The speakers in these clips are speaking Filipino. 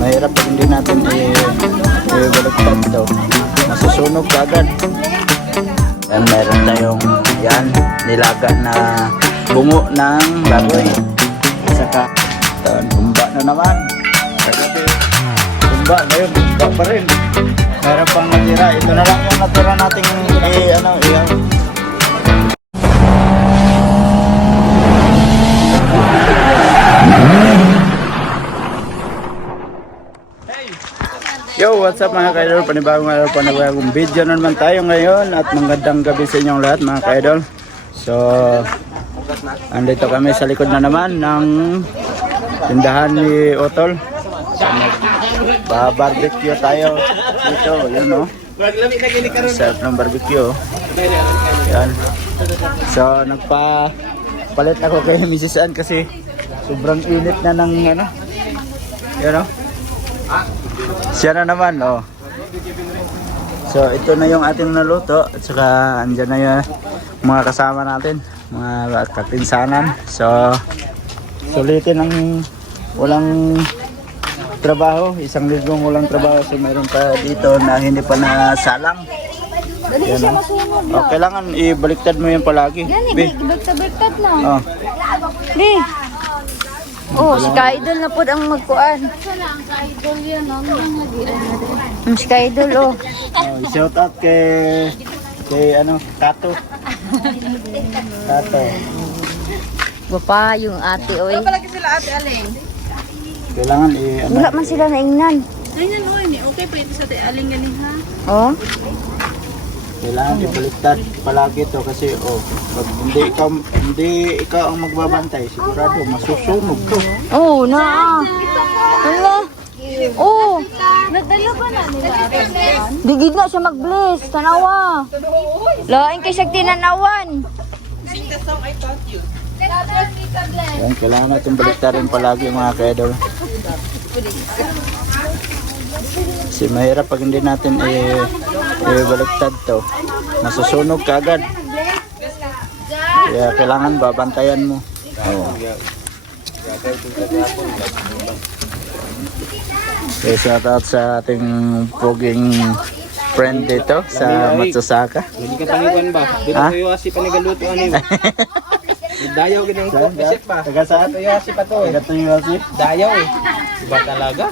mahirap pag hindi natin i- i-baliktad to. Masusunog agad. Yan, meron tayong yan, nilaga na bungo ng baboy. Saka, yan, humba na naman. Kagabi, humba, ngayon, humba pa rin. Meron pang natira. Ito na lang yung natira nating i- ano, i- Yo, what's up mga ka-idol? Panibagong araw, panibagong video na naman tayo ngayon at magandang gabi sa inyong lahat mga ka-idol. So, andito kami sa likod na naman ng tindahan ni Otol. Ba-barbecue tayo dito, yun no. Sarap ng barbecue. Yan. So, nagpa palit ako kay Mrs. Ann kasi sobrang init na ng ano. Yan no. Siya na naman, oh. So, ito na yung ating naluto. At saka, andyan na yung mga kasama natin. Mga kapinsanan. So, sulitin ang walang trabaho. Isang linggong walang trabaho. So, mayroon pa dito na hindi pa nasalang. Yan, oh. Oh, kailangan ibaliktad mo yan palagi. Yan. Bagta-bagtad na. Oh. Di. Oh, si Ka-Idol na po ang magkuan. ang Ka-Idol yan, no? Um, si Ka-Idol, oh. Oh, shout out kay kay ano, Tato. Tato. Bapa, yung ate, oy. Palagi sila ate Aling. Kailangan i ano, Wala man sila naingnan. Ganyan o, hindi. Okay pa ito sa ate Aling ganin ha. Oh. Kailangan ibaliktad palagi to kasi oh, pag hindi ikaw hindi ikaw ang magbabantay, sigurado masusunog to. Oh, na. Hala. Oh. Nadala ba na nila? Digid na siya mag-bless. Tanawa. Lain kay siya tinanawan. Yan, kailangan natin baliktarin palagi mga kaidol. Kasi mahirap pag hindi natin i ibaliktad to. Masusunog ka agad. Kaya kailangan babantayan mo. Oh. Okay, shout out sa ating poging friend dito sa Matsusaka. Hindi ka panigan ba? Di Ha? ba kayo si panigaluto ano yun? Dayaw ka ng isip pa. Taga saan? Tayo si pa to eh. Taga Tuyasi? Dayaw eh. Ba talaga?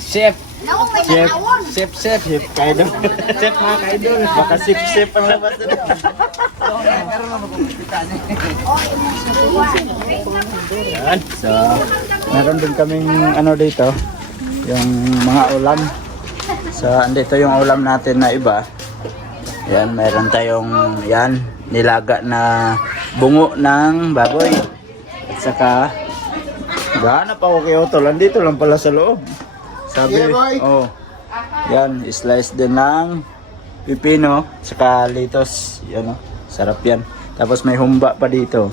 Chef. Chef. Chef, chef. Chef Kaido. Chef mga kaidol. Baka sip-sip ang labas nito. Yan. So, meron din kaming ano dito, yung mga ulam. So, andito yung ulam natin na iba. Yan, meron tayong yan, nilaga na bungo ng baboy. At saka, gahanap ako kay Otol. Andito lang pala sa loob. Sabi, oh, yan, slice din ng pipino, saka litos. Yan oh, sarap yan. Tapos may humba pa dito.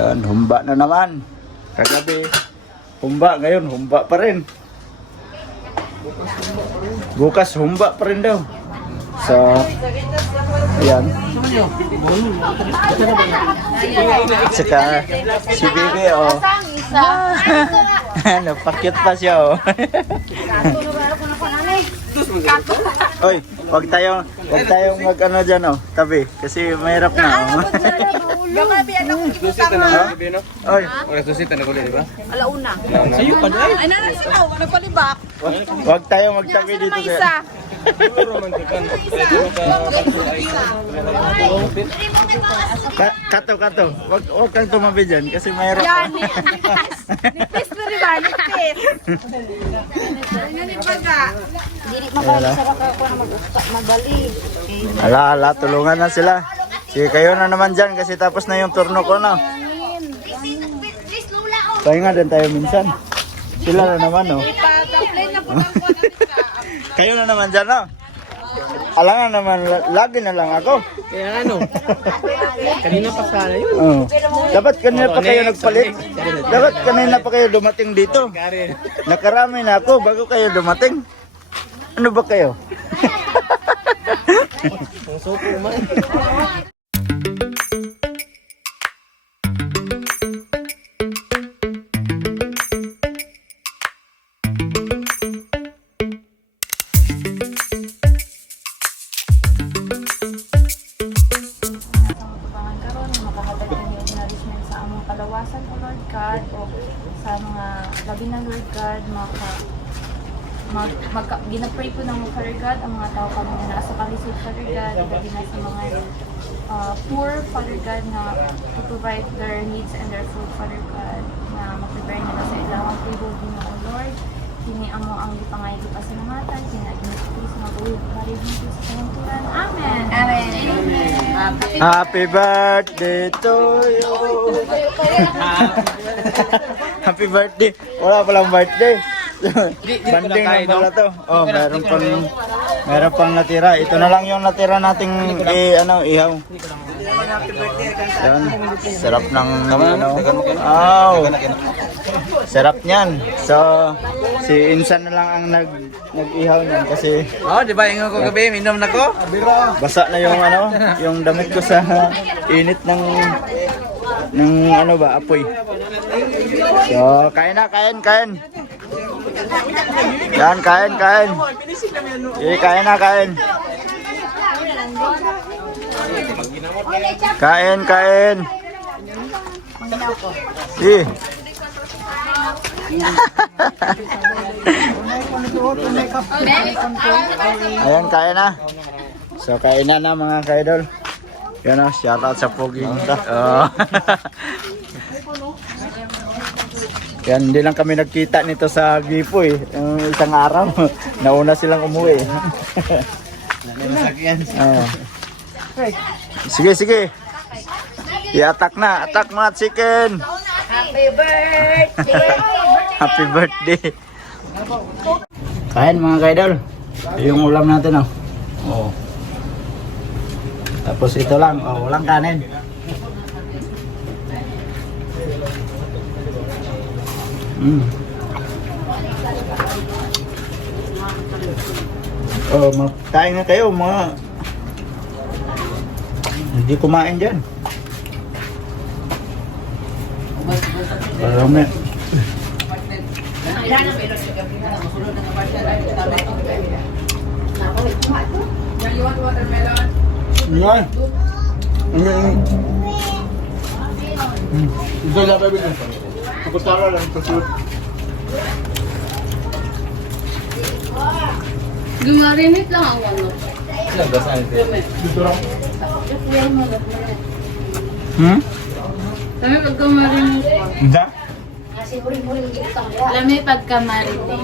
Yan, humba na naman. Kagabi, humba. Ngayon, humba pa rin. Bukas, humba pa rin daw. So, ayan. Saka, si Bibi, oh. Napakyut pa siya, oh. Oy, wag tayo, wag tayong mag ano dyan, oh, tabi. Kasi mahirap na, oh. Baka biyan ako Susit na gabi? Oy, Wala susit na nagulit di ba? alauna. Sa'yo pa dahil. Ay, naran sila. Wala palibak. wag, wag tayong magtabi dito May isa. Sa... Kato, kato. Wag, wag kang tumabi dyan kasi mahirap. Yan, oh. nipis na rin ba? Nipis. Dili makakasarap ako na mag-usta, magbali. Ala, ala, tulungan na sila. Sige, kayo na naman dyan kasi tapos na yung turno ko na. Pahinga din tayo minsan. Sila na naman, oh. Pataplay na po ng Kayo na naman dyan, oh. Alangan naman, la- lagi na lang ako. Kaya ano? Kanina pa sana yun. Oh. Dapat kanina pa kayo nagpalit. Dapat kanina pa kayo dumating dito. Nakarami na ako bago kayo dumating. Ano ba kayo? Sopo man. gipangay di pasalamatan, agnes Kristo nga buhay bari dito sa kanunturan. Amen. Amen. Happy birthday to you. Happy birthday. Wala palang birthday. Banding lang pala to. Oh, meron pang meron pang natira. Ito na lang yung natira nating eh, ano, ihaw. Yan. Sarap ng ano. Oh. Sarap niyan. So, si Insan na lang ang nag nag-ihaw niyan kasi Oh, di ba yung ko gabi, minom na ko? basa na yung ano, yung damit ko sa init ng ng ano ba, apoy. So, kain na, kain, kain. Yan, kain, kain. Eh, kain na, kain. Kain, kain. Eh. Ayan, kain na. So, kain na na mga kaidol. Yan o, shoutout sa Pogi. Oh. Yan, hindi lang kami nagkita nito sa Gipo eh. Yung isang araw, nauna silang umuwi. Ah. Sige, sige. I-attack na. Attack mga chicken. Happy birthday! Happy birthday. Kain mga kaidol. Yung ulam natin oh. Oh. Tapos ito lang, oh, walang kanin. Mm. Oh, magkain na kayo mga hindi kumain dyan. Marami. Yan. Yan. Ito lang baby. Pagkatara lang pasulot. Gumarinit lang ang ano. Dito lang. Hmm? Kami pagka marinate pa. Hindi. Lami pagka marinate.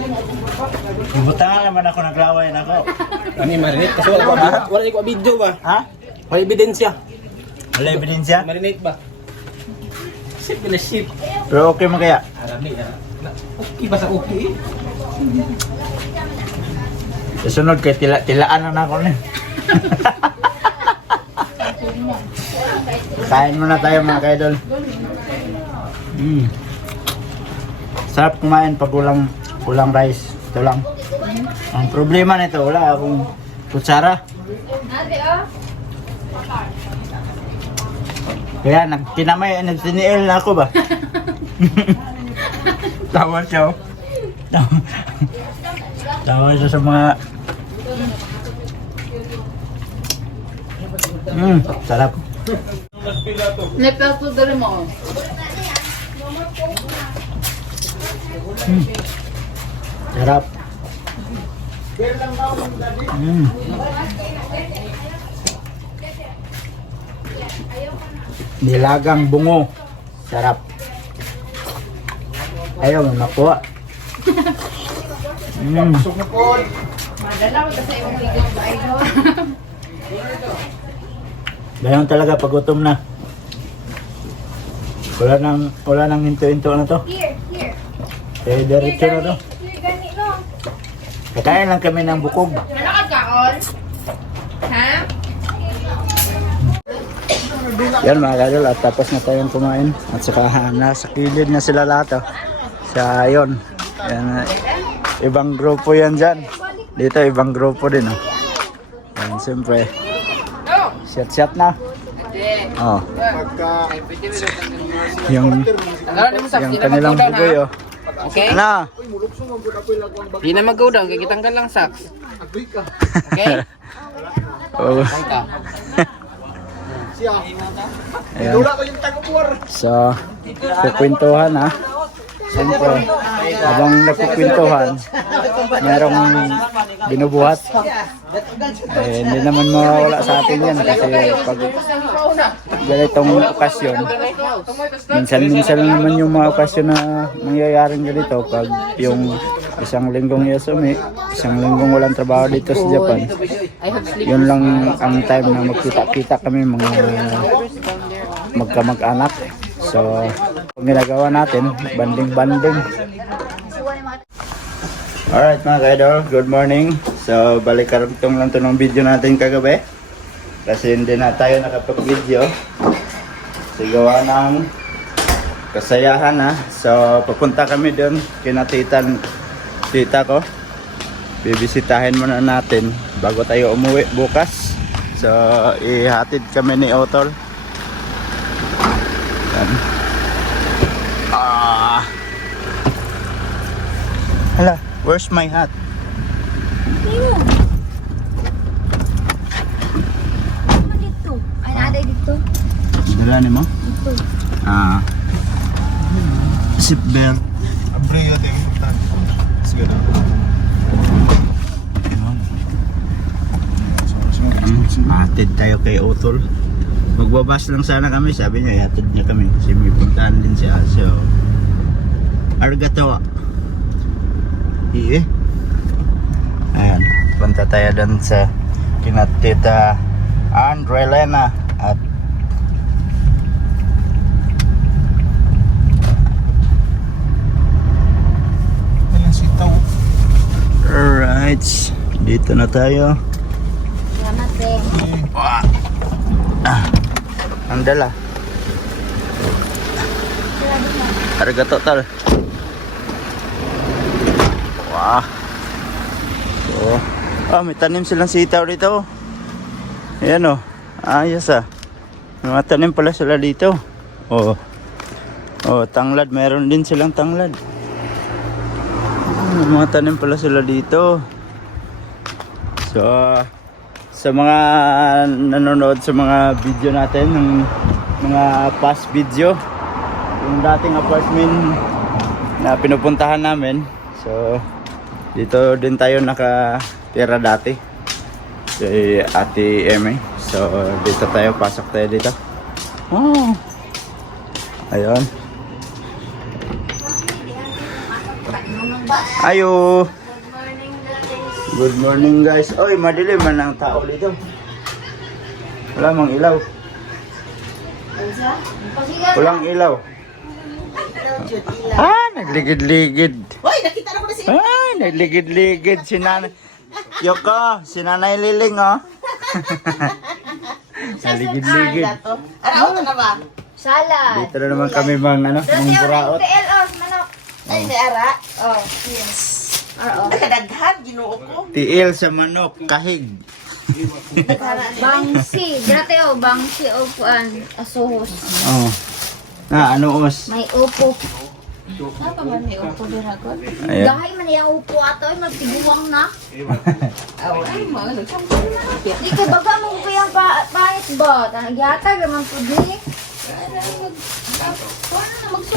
Ibutangan naman ako, naglaway na ako. Ani marinate kasi wala ko video ba? Ha? Wala ebidensya. Wala ebidensya? Marinate ba? Ship na ship. Pero okay mo kaya? Arami na. Okay ba sa okay? Susunod kay tila tilaan na ako na. Kain muna tayo mga kaidol. Mm. Sarap kumain pag walang, walang rice. Ito lang. Ang problema nito, wala akong kutsara. Kaya nagtinamay, nagtiniil na ako ba? Tawa siya. oh. Tawa- Tawa siya sa mga... Mm, sarap. Neplato dali mo. Sarap. Mm. Nilagang bungo. Sarap. Ayaw mo makuha. Mm. Ganyan talaga pag gutom na. Wala nang wala nang hinto-hinto na to. Here, here. Eh, diretso na to. Here, gani no. Kakain lang kami ng bukog. Ano ka kaon? Ha? Yan mga kadol, at tapos na tayong kumain. At saka nasa kilid na sila lahat. Oh. Sa yon. Yan, ibang grupo yan dyan. Dito ibang grupo din. Oh. Yan, siyempre. Shot shot na. Oh. Yung, yung kanilang bugoy. Oh. Okay? Ano? Di na mag-go down kay kitang lang saks. Okay? Oh. Ka. Ayan. So, kukwentuhan ha. siyempre, habang nagkukwentuhan, merong binubuhat. Eh, hindi naman mawawala sa atin yan kasi pag ganitong okasyon, minsan-minsan naman yung mga okasyon na nangyayaring ganito pag yung isang linggong Yasumi, isang linggong walang trabaho dito sa Japan. Yun lang ang time na magkita-kita kami mga magkamag-anak. So, ginagawa natin, banding-banding. Alright mga kaidol, good morning. So, balik karugtong lang to ng video natin kagabi. Kasi hindi na tayo nakapag-video. So, ng kasayahan ha. So, papunta kami doon kina titan, tita ko. Bibisitahin muna natin bago tayo umuwi bukas. So, ihatid kami ni Otol. Yan. Ah. Hala, where's my hat? Ano dito? Ay, naaday dito. Dala ni mo? Dito. Ah. Seatbelt. Abre yun yung tag. Sige na. Mm, Atid tayo kay Otol. Magbabas lang sana kami, sabi niya, ihatid niya kami kasi may puntahan din siya. So, Argato. Iye. Ayan, punta tayo doon sa kinatita Andrelena at Ayan sitaw. Alright, dito na tayo. Salamat. Wah. Ah, ang dala. Arigato tal. Wah. So, ah, may tanim silang sitaw dito. Ayan oh. Ayos ah. May mga tanim pala sila dito. Oh. Oh, tanglad. Meron din silang tanglad. Mga tanim pala sila dito. So, sa mga nanonood sa mga video natin, ng mga past video, yung dating apartment na pinupuntahan namin. So, dito din tayo nakatira dati. Si Ate Eme. So, dito tayo, pasok tayo dito. Oh. Ayun. Ayo. Good morning guys. Oy, madilim man ang tao dito. Wala mang ilaw. Walang ilaw. Ah, nagligid-ligid. Hoy, nakita na ko na si Ay, nagligid-ligid si nanay. Yoko, si nanay Liling oh. Naligid-ligid. to. Ano to na ba? Salad. Dito na naman kami mang ano, mang buraot. PLOs, manok. Ay, may ara. Oh, yes. Oo. Nakadaghan, ginoo ko. Tiil sa manok, kahig. Bangsi. Dati oh, bangsi o kuan. Asuhos. Oh. Na, ano os? May upo. Ano man may upo din ako? Ayan. Gahay man yung upo ato. Ay, magtiguang na. Ay, mga nagsampo na. Di kay baga mo ko yung pa pangit ba? Yata, gaman po di.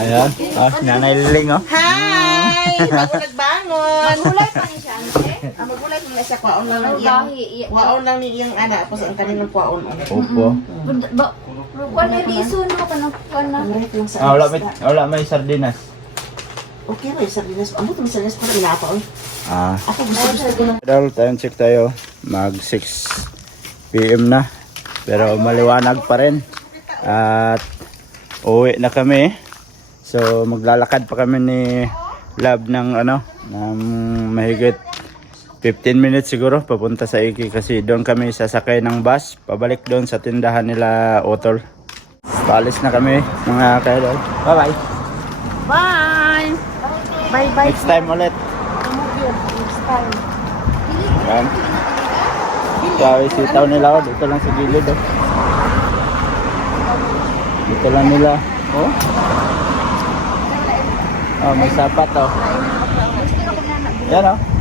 Ayan. Ah, nanay Liling oh. Hi! Bago nagbangon. Magulay pa ni siya, ante. Ah, magulay ko na siya. Kwaon lang Ang ng iyang... Kwaon lang ni iyang anak. Tapos ang kanilang kwaon. Opo. Bud- Ba, kuan na liso no, kanang kuan na. Lang. Ah, wala may, wala may sardinas. Okay ba yung sardinas? Ano itong sardinas para inapa? oy? Ah. Ako gusto gusto ko na. Idol, time check tayo. Mag 6 PM na. Pero maliwanag pa rin. At uwi na kami. So maglalakad pa kami ni Lab ng ano, ng mahigit 15 minutes siguro papunta sa Iki kasi doon kami sasakay ng bus pabalik doon sa tindahan nila Otol. Paalis na kami mga kaidol. Bye bye. Bye! Bye-bye. Next time ulit. Yan. Grabe sitaw nila oh. Dito lang sa gilid oh. Dito lang nila. Oh. Oh, may sapat oh. Yan oh. Hmm.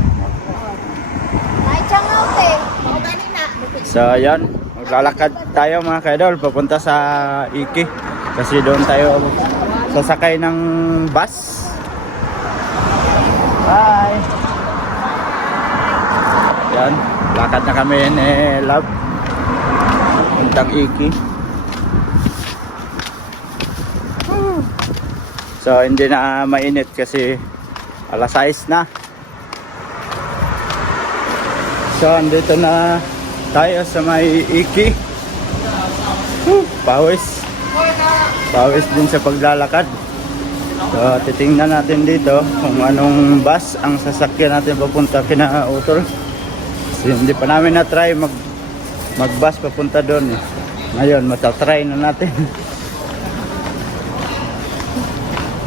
So, yan. Maglalakad tayo mga kaidol. Papunta sa Iki. Kasi doon tayo sasakay ng bus. Bye! Yan. Lakad na kami ni eh, Love. Puntang Iki. So hindi na mainit kasi alas 6 na. So andito na tayo sa may Iki. Pawis. Pawis din sa paglalakad. So titingnan natin dito kung anong bus ang sasakyan natin papunta kina Utol. Kasi hindi pa namin na-try mag mag-bus papunta doon eh. Ngayon, matatry na natin.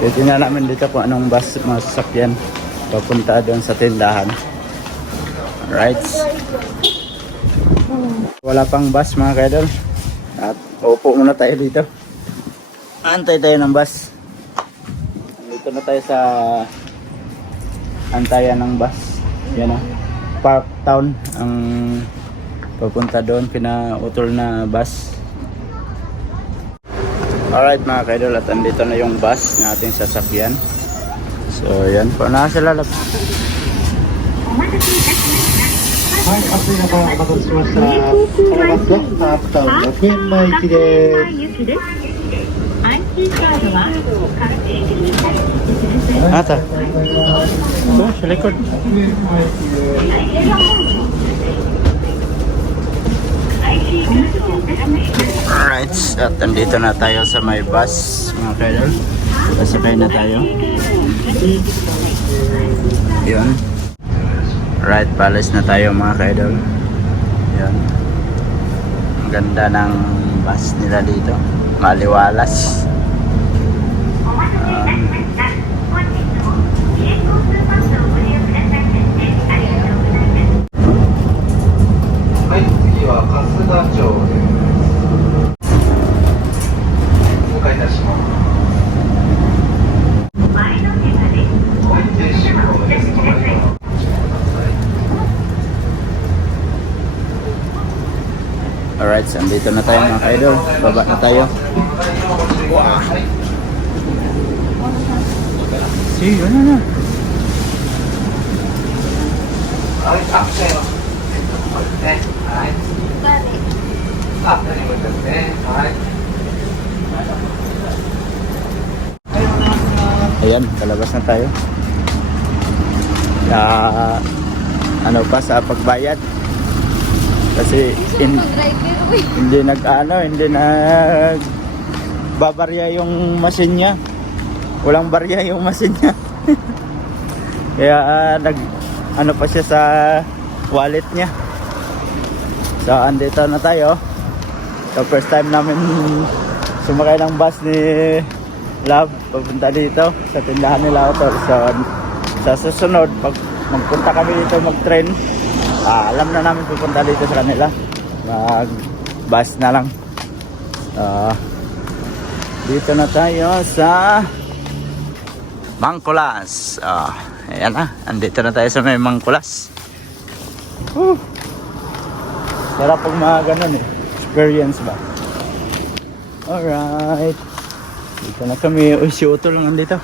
Titingnan namin dito kung anong bus masasakyan papunta doon sa tindahan. Alright. Wala pang bus mga kaidol. At upo muna tayo dito. Antay tayo ng bus. Dito na tayo sa antayan ng bus. Yan o. Park Town ang papunta doon kina utol na bus. Alright mga kaidol at andito na yung bus na ating sasakyan. So yan po na sila lab. はい、暑い中お待たせしました。このバスはハーフタウン学園前行きです。 Ata. Ito, sa likod. Alright, at andito na tayo sa may bus mga kaidol. Sasakay na tayo. Yun. Right, palis na tayo mga kaidol. Yun. Ang ganda ng bus nila dito. Maliwalas. Dito na tayo mga idol Baba na tayo. See, ano na. Ayan, palabas na tayo. Sa ano pa sa pagbayad. Kasi in, hindi nag ano, hindi nag babarya yung machine niya. Walang barya yung machine niya. Kaya ah, nag ano pa siya sa wallet niya. So andito na tayo. So first time namin sumakay ng bus ni Love papunta dito sa tindahan nila ito. So sa susunod pag magpunta kami dito mag-train, ah, alam na namin pupunta dito sa kanila. Mag bus na lang. Ah, dito na tayo sa Mangkulas. Ah, ayan na. Andito na tayo sa may Mangkulas. Whew. Sarap pag mga ganun eh. Experience ba? Alright. Dito na kami. Uy, si Utol lang nandito.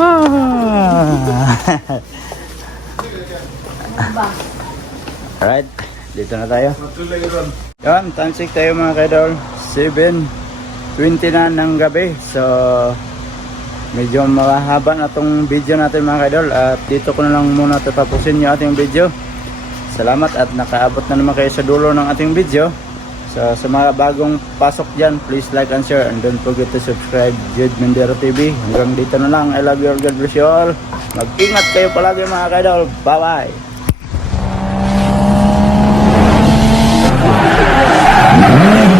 Ah. Alright. Dito na tayo. Yan, tansik tayo mga kaidol. 7.20 na ng gabi. So, medyo mahaba na tong video natin mga kaidol. At dito ko na lang muna tatapusin yung ating video. Salamat at nakaabot na naman kayo sa dulo ng ating video. So, sa mga bagong pasok dyan, please like and share. And don't forget to subscribe Jude Mendero TV. Hanggang dito na lang. I love you all. God bless you all. Mag-ingat kayo palagi mga kaidol. Bye-bye. Mm-hmm.